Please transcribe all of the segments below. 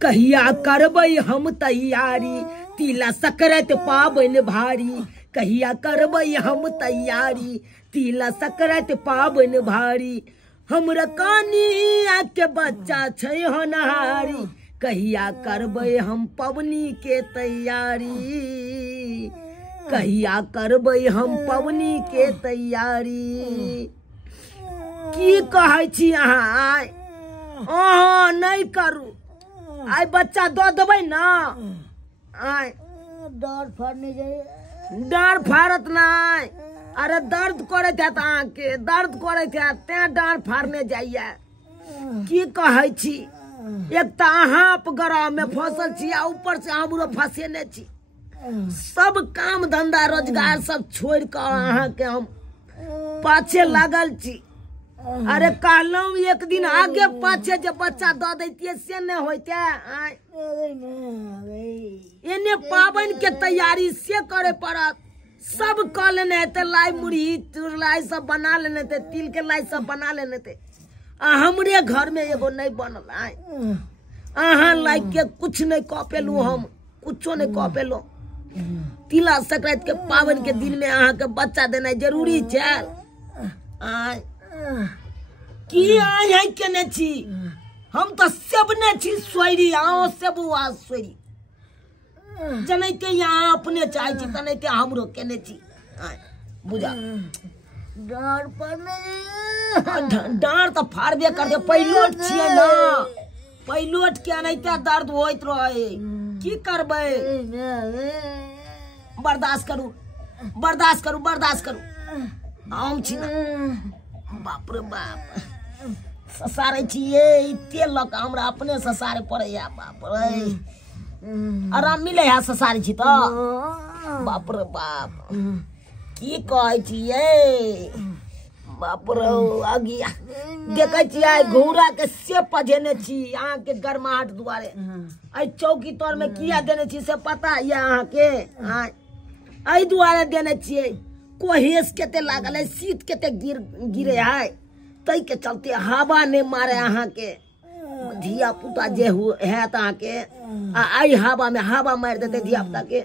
कहिया करबै हम तैयारी तिला संक्रांति पाबन भारी। कहिया करबै हम तैयारी तिला संक्रांति पाबन भारी। हमरा कानिया के बच्चा छै होनहारी। कहिया करबै हम पबनी के तैयारी। कहिया करबै हम पबनी के तैयारी। की कहै छी अहाँ? अहाँ नहीं करू आई बच्चा दो देबै ना। आई डाँर फाड़ने जाए। डाँर फाड़त नहीं। अरे दर्द करैत हैत अहाँके, दर्द करैत हैत तें डाँर फाड़ने जाइए। की कहै छी? एक तो अहाँ अपगरह में फसल छी आ ऊपर से हमरो फंसेने छी। सब काम धंधा रोजगार सब छोड़ कर अहाँ के हम पाछे लागल छी। अरे कहलौं एक दिन आगे पाछे जब बच्चा दे देतिए से न होते। एने पाबन के तैयारी से करे पड़त। सब कर लेने थे, लाई मुरही चुरलाई सब बना लेने थे, तिल के लाई सब बना लेने थे। हमरे घर में एगो नहीं बनल। अहाँ लाइक के कुछ नहीं कह पेलू, हम कुछो नहीं कह पेलू। तिला संक्रांति के पावन के दिन में अहाँ के बच्चा देना जरूरी है। की आय केने छी? हम तो सेबने छी सोरी। आओ सेबुआ सोरी जनैते यहाँ अपने चाहे छी तनैते हमरो केने छी। बुझा डाँर फाड़ने डाँर तो फाड़बे कर दे। पहिलोट छियै ना, पहिलोट के नहीं दर्द होइत रहे। की करबै? बर्दाश्त करू, बर्दाश्त करू, बर्दाश्त करू। हम छी ना। बाप रे बाप ससारे छिये तेल लक हमरा अपने ससारे पड़े। बाप रे आराम मिले है ससारे छी तो। बाप रे बाप की कहै छिये? बाप रे आगिया देखे छियै घोड़ा के से पजेने छी अहाँ के गरमाहट दुआरे। आई चौकी तौर में किया देने छी से पता है अहाँ के? आई दुआरे देने छियै। कोहेस केते लागल है, शीत केते गिरे है, तई के चलते हवा ने मारे अहाँ के। धिया पुता जे है अहाँ के आई हवा में हवा मार देते धिया पुता के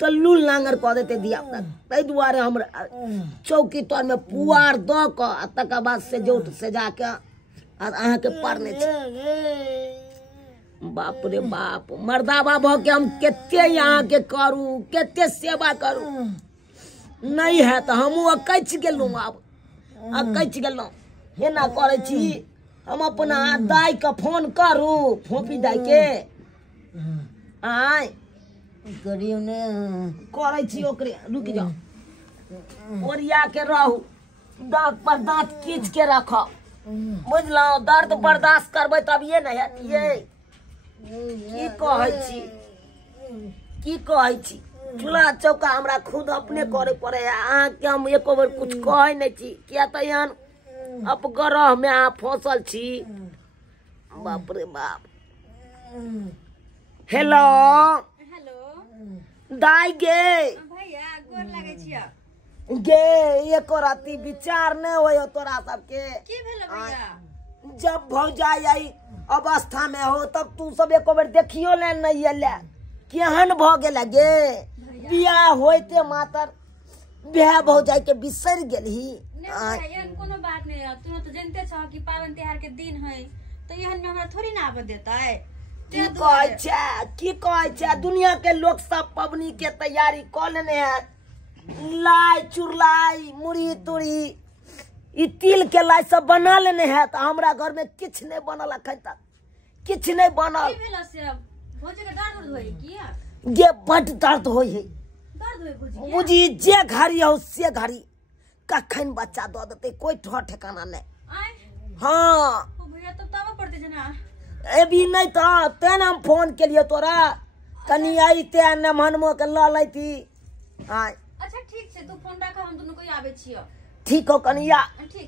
तो लूल लांगर कह देते धिया पुता। तई दुआरे हम चौकी तौर में पुआर द क तक बाद से जोट से जाके अहाँ के पड़ने छी। बाप रे बाप मर्दाबा भ के हम केते यहाँ के करू, केते सेवा करू। नहीं है तो हम अकैच गेलू। अब अकैच गेलू हेना करे छी। हम अपना दाई के फोन करू, फोपी दाई के आय करियो ने करे छी ओकरे। रुक जाओ ओरिया के रहू, दांत पर दांत खींच के रखो। बुझलौ? दर्द बर्दाश्त करबै तब ये नहीं हतिये। की कहै छी? की कहै छी? चूल्हा चौका हमरा खुद अपने करे पड़े। अहाँ के हम एको बेर कुछ कहे नहीं छी किया तो यहाँ अपग्रह में अहाँ फसल छी। बाप रे बाप। हेलो हेलो दाई गे भैया गोर लागै छियै। गे एको राती विचार नहीं होयो तोरा सबके? की भेल भैया? जब भौजाई आई अवस्था में हो तब तू सब एको बेर देखियो ले नहीं एले। केहन भ गेल गे? बियाह होते मातर बियाह भौजाई के बिसर गेलही। एहन कोनो बात नहीं है। तू तो जानते छ कि पावन त्योहार के दिन है तो एहन में हमरा थोड़ी ना आवे देतै। की कहै छै? की कहै छै? दुनिया के लोग सब पबनी के तैयारी कर लेने है। लाई चुरलाई मुरही तुरही ई तिल के लाई सब बना लेने है। तो हमरा घर में किछ नहीं बनल अखन तक, किछ नहीं बनल। की भेल से? भोजे के दर्द होई की? गे बड दर्द होई है। दर्द होई भोजी? बुझी जे घड़ी हो से घड़ी कखन बच्चा दो देते कोई ठो ठिकाना नहीं। आय हाँ ओ भैया तब तब पड़ते जना। अभी नहीं तो तेन हम फोन के लिए तोरा कनी आई ते नमहनमो के ल लैती। आय अच्छा ठीक छै तू फोन रख, हम दुनू कोई आबै छियो। ठीक हो कनिया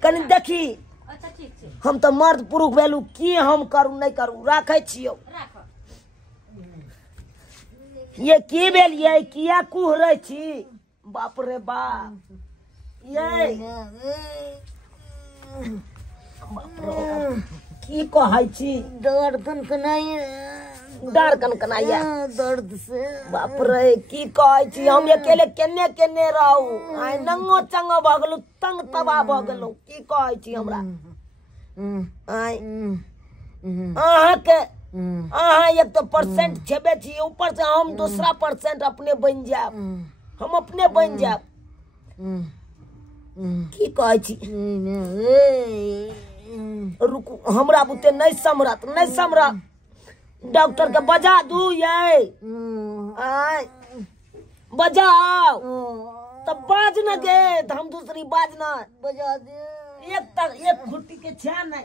कनी देखी। अच्छा ठीक छै। हम तो मर्द पुरुष भेलू की हम करू नहीं करू राखे छियो। राख ये की भेल ये किया कुहरै छी? बाप रे बाप ये बाप रे की कहै छी? दर्द के नहीं डार कनकनाइया दर्द से बाप रे की कहै छी हम अकेले केने केने रहू आइ नंगो चंगो भ गेलू तंग तबाह भ गेलू की कहै छी हमरा आइ अहाँ एक तो परसेंट छेबे छी ऊपर से हम दूसरा परसेंट अपने बन जाब हम अपने बन जाब की कहै छी रुकू हमरा बुते नहीं समरत डॉक्टर के बजा दू ये आय बजाओ तब बाज न गे हम दूसरी बाज न बजा दे एक खुट्टी के छे नहीं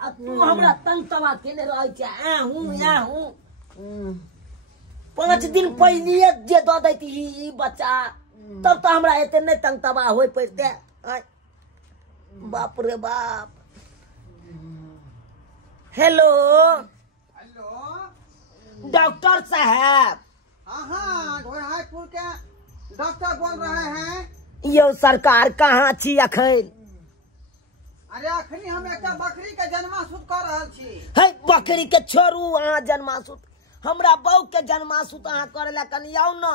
आ तू हमरा तंग तबा केने रहै छै आ हूं 5 दिन पहले जे द दैती ई बच्चा तब तो हमरा एते नहीं तंग तबा होय पड़ते बाप रे बाप हेलो डॉक्टर साहब हाँ घोड़ापुर के डॉक्टर बोल रहे हैं। यो सरकार कहाँ छी अखन अरे अखनी हम एक बकरी के जन्मासूत कर रहल छी। है बकरी के छोड़ू अहाँ जन्मासूत हमरा बहू के जन्मासूत अहाँ करे ला कनी आउ न।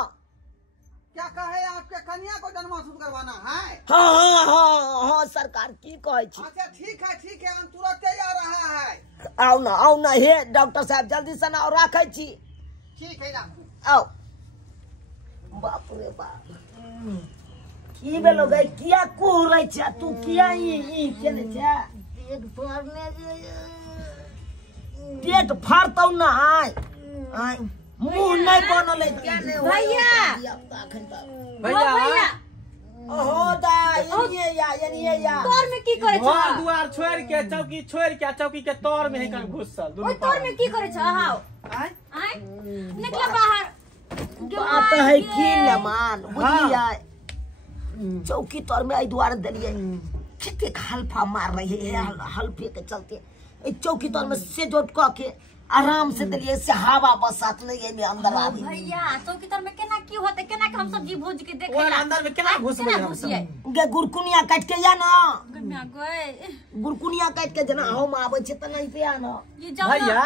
क्या कहे आपके कन्या को जन्मासूत करवाना है? हाँ सरकार की कहे छी। अच्छा ठीक है हम तुरंत आ रहा है। आओ न हे डॉक्टर साहब जल्दी से ना रखे छी। ठीक है आओ बाप रे बाप की भेलो गई किया कुहरै छै तू किया ई केने छै पेट फाड़तौ ना आय मुंह नहीं बनल है क्या नहीं भैया ओहो दा ये या तोर में की करे छ घर दुआर छोड़ के चौकी के तोर में हिकन घुसल ओय तोर में की करे छ हाउ आय निकला बाहर बात है की लमान बुझलिए चौकी तोर में आई द्वार दलिए किते हल्फा मार रही है हल्फे के चलते चौकी तोर में से जोट क के आराम से दलिए से हवा बसात नहीं है में अंदर आवी भैया चौकी तोर में केना की होते केना के हम सब्जी भूज के देखे और अंदर में केना घुसबै हम सब गे गुरकुनिया काट के या ना गम्या गए गुरकुनिया काट के जना हम आवे छ त नहीं पे आना ये जाओ भैया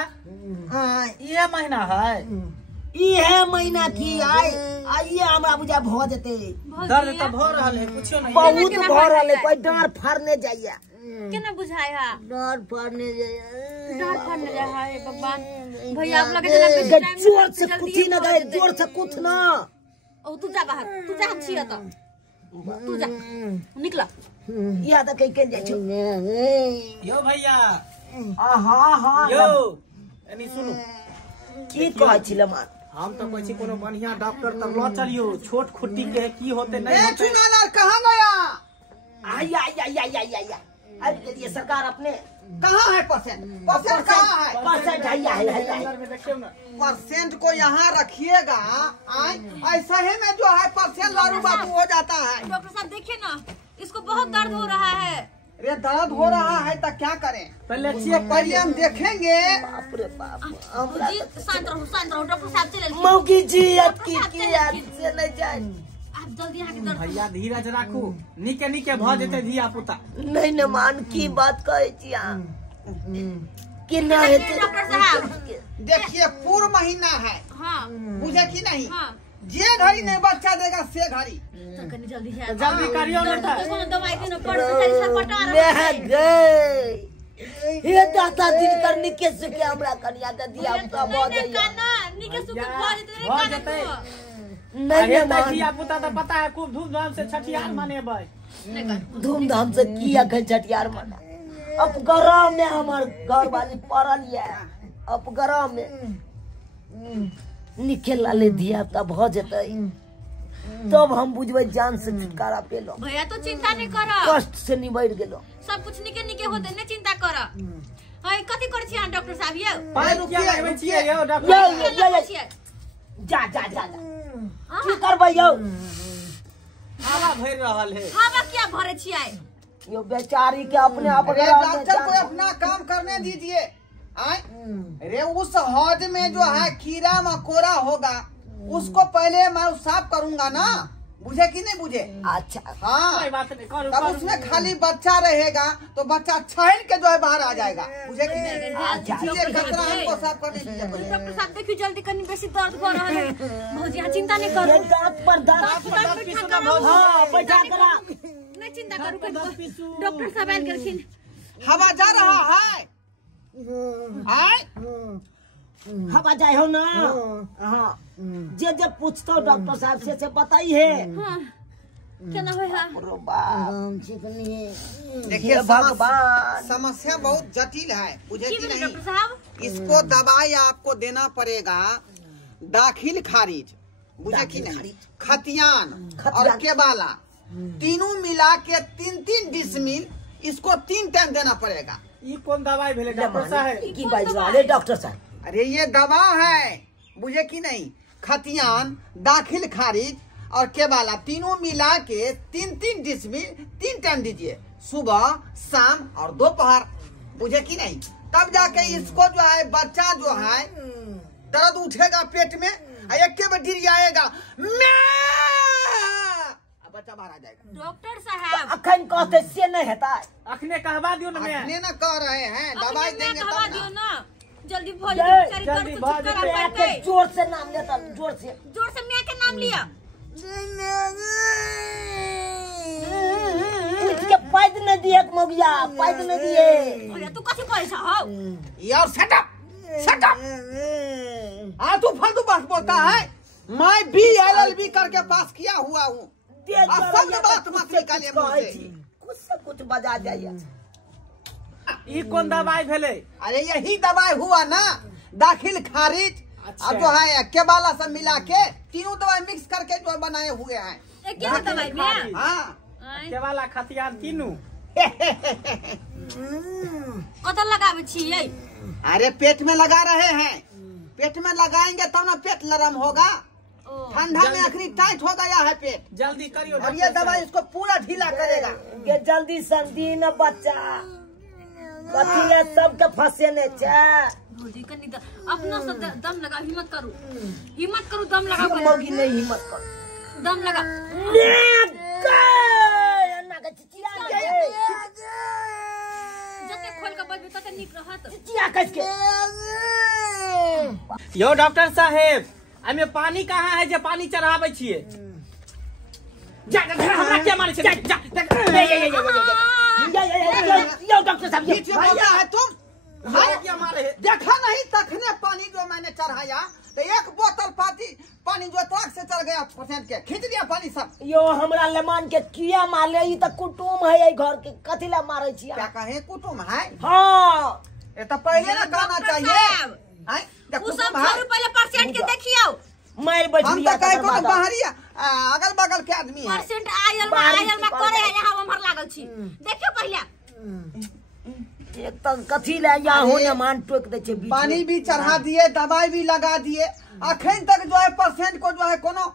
हां ये महीना है ई है महीना की आइए हमरा बुझा भ जेते दर्द त भ रहल है कुछो नहीं बहुत भ रहल है कोई डार फाड़ने जाइए केना बुझाय हा डार फाड़ने जाए हाय भगवान भैया आप लगे जना बेसी टाइम जोर से कुथी न गए जोर से कुथ ना ओ तू जा बाहर तू जा हम छिया त तू जा निकला या त कई के जाय छ यो भैया हां यो एनी सुनु की कहै छी लमान हम तो कहै छी कोनो बढ़िया डॉक्टर तक ल चलियो छोट खुट्टी के की होते नहीं ए होते चुनार कहाँ गया? आया अब ये सरकार अपने कहाँ है परसेंट कहाँ है? परसेंट है अंदर में देखियो ना परसेंट को यहाँ रखिएगा। ऐसा ही में जो है परसेंट लारू बाबू हो जाता है। डॉक्टर साहब देखिए ना इसको बहुत दर्द हो रहा है। अरे दर्द हो रहा है तो क्या करें? पहले चेक पहले हम देखेंगे। बाप रे बाप जी शांत रहो डॉक्टर साहब चले मौगी जी की याद से नहीं जाए आप जल्दी यहाँ के दर्द भैया धीरज राखू निके भ जेते धिया पुता नहीं न मान की बात कहै छी अहाँ कि ना हेते डॉक्टर साहब देखिए पूर्व महीना है हाँ बुझे कि नहीं? हाँ जे घड़ी नहीं बच्चा देगा से घड़ी तो कनी जल्दी है जल्दी करियो ना डॉक्टर को दवाई देना पड़ सारी सर पटा मैं रहा है गई हे दाता दिन करनी कैसे के हमरा कन्या के दिया का नहीं बहुत नहीं काना निके सुके भो जेते भ काना जेते नहीं अरे मान धिया पुता तो पता है खूब धूमधाम से छठियार मनेबै धूमधाम से किया के छठियार मना अब गरह में हमार घर वाली पड़ल है अब गरह में निकल ले दिया तब भ जेते तब हम बुझबै जान से छुटकारा पेलो भैया तो चिंता नहीं कर कष्ट से निबैर गेलो सब कुछ निके होते नहीं चिंता कर हाय कथि करे छी अहाँ डॉक्टर साहब ये पानी किया लगबै छियै यो डॉक्टर ये जा की करबै यौ हवा भर रहल है हवा क्या भरे छियै यो बेचारी के अपने आप अरे डॉक्टर को अपना काम करने दीजिए। अरे उस हौज में जो है कीड़ा मकोड़ा होगा उसको पहले मैं साफ करूंगा ना। बुझे कि नहीं बुझे? अच्छा हाँ, कोई बात नहीं, करो, तब करो। उसमें खाली बच्चा रहेगा तो बच्चा छान के जो है बाहर आ जाएगा, बुझे कि नहीं? अच्छा। इसलिए खतरा हमको साफ करने दीजिए पहले। डॉक्टर साहब देखियो जल्दी कनी बेसी दर्द कर रहा है भौजी यहाँ चिंता नहीं करो ये दांत पर दांत दांत पीसू ना भौजी। हाँ बैठा करा नहीं चिंता करू डॉक्टर साहब आयल करखिन हवा जा रहा है, हवा जाए हो ना। हाँ जे जे पूछतो डॉक्टर साहब से बताइए। हाँ केना होय है देखिए भगवान समस्या बहुत जटिल है, बुझे की कि बोले नहीं? डॉक्टर साहब इसको दवाई आपको देना पड़ेगा दाखिल खारिज, बुझे कि नहीं? खतियान और केबाला तीनों मिला के 3-3 डिसमिल इसको 3 टाइम देना पड़ेगा। ये कौन दवाई भेले डॉक्टर साहब? की बात वाले डॉक्टर साहब अरे ये दवा है, बुझे कि नहीं? खतियान, दाखिल खारिज और केबाला तीनों मिला के 3-3 डिसमिल 3 टाइम दीजिए, सुबह शाम और दोपहर, बुझे कि नहीं? तब जाके इसको जो है बच्चा जो है दर्द उठेगा पेट में, एक के में गिर जाएगा, बच्चा बाहर आ जाएगा। डॉक्टर साहब अखन कहते से नहीं हेता। अखने कहवा दियो ना मैं। अपने न कह रहे हैं दवाई देंगे कहवा तब दियो ना। ना जल्दी भौजी जय, बेचारी जल्दी दर्द से भौजी, छुटकारा के पाके जोर से नाम लेता जोर से। जोर से मैं के नाम लिया उठ के पैद न दिए मौगिया पैद न दिए। अरे तू कथी पैसा हो यार शट अप तू फालतू बात बोलता है। मैं BLLB करके पास किया हुआ हूँ। सब बात मत निकालिए मुंह से। कुछ से कुछ बजा जाइए। ये कौन दवाई भेले? अरे यही दवाई हुआ ना, दाखिल खारिज अच्छा। और जो है केबाला सब मिला के तीनों दवाई मिक्स करके जो बनाए हुए हैं। एक क्या दवाई में हाँ केवाला खतियान तीनू। कतल लगावे छियै अरे पेट में लगा रहे हैं, पेट में लगाएंगे तब ना पेट नरम होगा। ठंडा में आखिरी टाइट हो गया है पेट, जल्दी करियो और ये दवाई इसको पूरा ढीला करेगा। के जल्दी संदी न बच्चा कथी ले सबके फंसे ने छे। भौजी कनी अपना से दम लगा हिम्मत करू दम लगा ये मौगी नहीं हिम्मत कर दम लगा अन्ना के चिचिया के जते खोल के बजबे तते नीक रहत चिचिया कस के। यो डॉक्टर साहेब एमे पानी कहाँ है जे पानी चढ़ावे छिए? जा हमरा क्या मारे छे? जा यो डॉक्टर साहब ये बीच में बोलता है तुम। हमरा क्या मारे है? देखा नहीं तखने पानी जो मैंने चढ़ाया तो एक बोतल पानी जो ट्रक से चल गया पेशेंट के, खींच दिया पानी सब। यो हमरा लेमान के किया मारले ई त कुटुम है ये घर के कथी ला मारे छी। क्या कहे कुटुम है? हां ये तो पहले ना कहना चाहिए। उ सब छोड़ू पहले पेशेंट के देखियो मार बैठ हम लिया तो कहे को बाहरी अगल बगल के आदमी है। पेशेंट आयल में करे है यहाँ हमर लागल छी देखियो पहले एक तो कथी ला या होने मान टोक दे छे बीच पानी में। भी चढ़ा दिए, दवाई भी लगा दिए, अखन तक जो है पेशेंट को जो है कोनो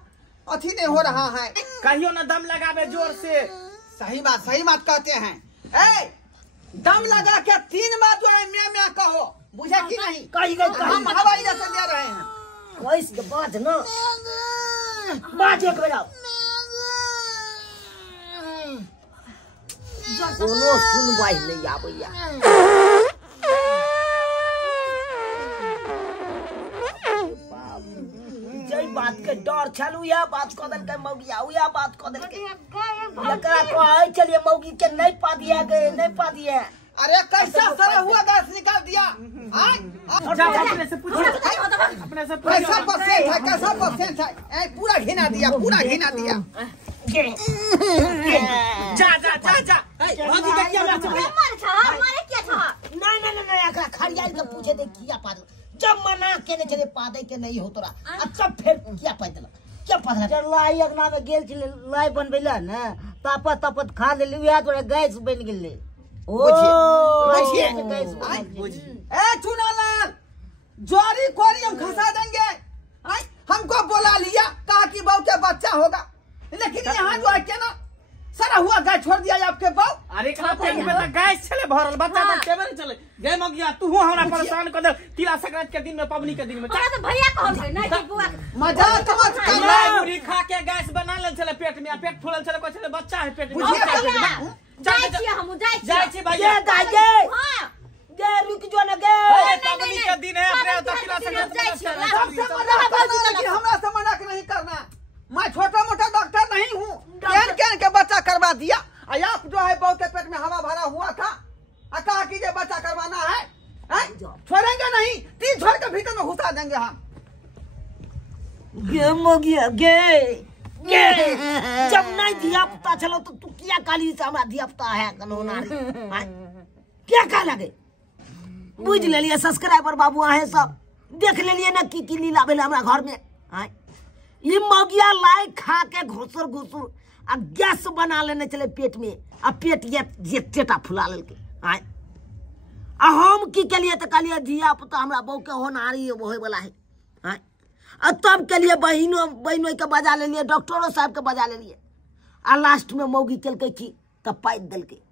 अथी नहीं हो रहा है। कहियो ना दम लगावे जोर से। सही बात कहते हैं। ए, दम लगा के 3 बार जो है मैं कहो, बुझे कि नहीं? कही गई हम हवाई जैसे दे रहे हैं। कइस के बात ना बात एक बेरा कोनो सुनवाई नहीं आबैया। जय बात के डर छलू या बात क देल के मौगिया या बात क देल के एकरा कहै चलिए मौगी के नहीं पा दिया गए नहीं पा दिया। अरे कैसा सर हुआ गैस निकाल दिया। जा अपने से पूछो, अपने से कैसा पूछो। पेशेंट है? ए, पूरा घिना दिया। जा भाजी का क्या बात है? मारे क्या था नहीं एकरा खड़ियाल के पूछे दे किया पा जब मना के चले पा दे के नहीं हो तोरा अच्छा फिर क्या पा देला क्या पा देला। लाई अगना में गेल छले लाई बनबेला ना तापत खा लेली उहा तोरा गैस बन गेले। बुझिए। बुझिए ए चुनालाल, जोरी कोरी हम खसा देंगे। हमको बुला लिया, कहा कि बहू के बच्चा होगा, लेकिन यहाँ जो है क्या ना सरा हुआ गैस छोड़ दिया आपके बहू। अरे पेट में तो गैस चले भरल, बच्चा तो केबे चले गे मगिया तू हमरा परेशान कर दे तिला संक्रांति के दिन में पबनी के दिन में हमरा तो भैया कहल नहीं कि बुआ मजाक मत कर लाई मुरी खा के गैस बना लेल छले पेट में पेट फूलल छले कहै छले बच्चा है पेट में जाय छी हम जाय छी भैया ये दागे हां गे रुक जो न गे पबनी के दिन है अपने तो तिला संक्रांति सबसे मजाक करना कि हमरा से मजाक नहीं करना। मैं छोटा मोटा डॉक्टर नहीं हूँ, कैन के बच्चा करवा दिया। आप जो है बहू के पेट में हवा भरा हुआ था, कहा कि ये बच्चा करवाना है? छोड़ेंगे नहीं, 3 छोड़ के भीतर में घुसा देंगे हम। गे मोगिया गे गे जब नहीं दिया पुता चलो तो तू क्या काली से हमरा दिया पुता है कनोना क्या कह लगे बुझ ले लिए सब्सक्राइबर बाबू आहे सब देख ले लिए ना की लीला भेल हमरा घर में आय ये मोगिया लाई खा के घुसुर घुसुर आ गैस बना लेने चले पेट में आ पेट ये टेटा फुला लेके आय आ हम की के लिए तो कहलिए दिया पुता हमरा बहू के होनारी होय वाला है आय आ तब के लिए बहनों के बजा ले लिए, डॉक्टरों साहब के बजा ले लिए आ लास्ट में मौगी केलकै की तब पाइ देलकै।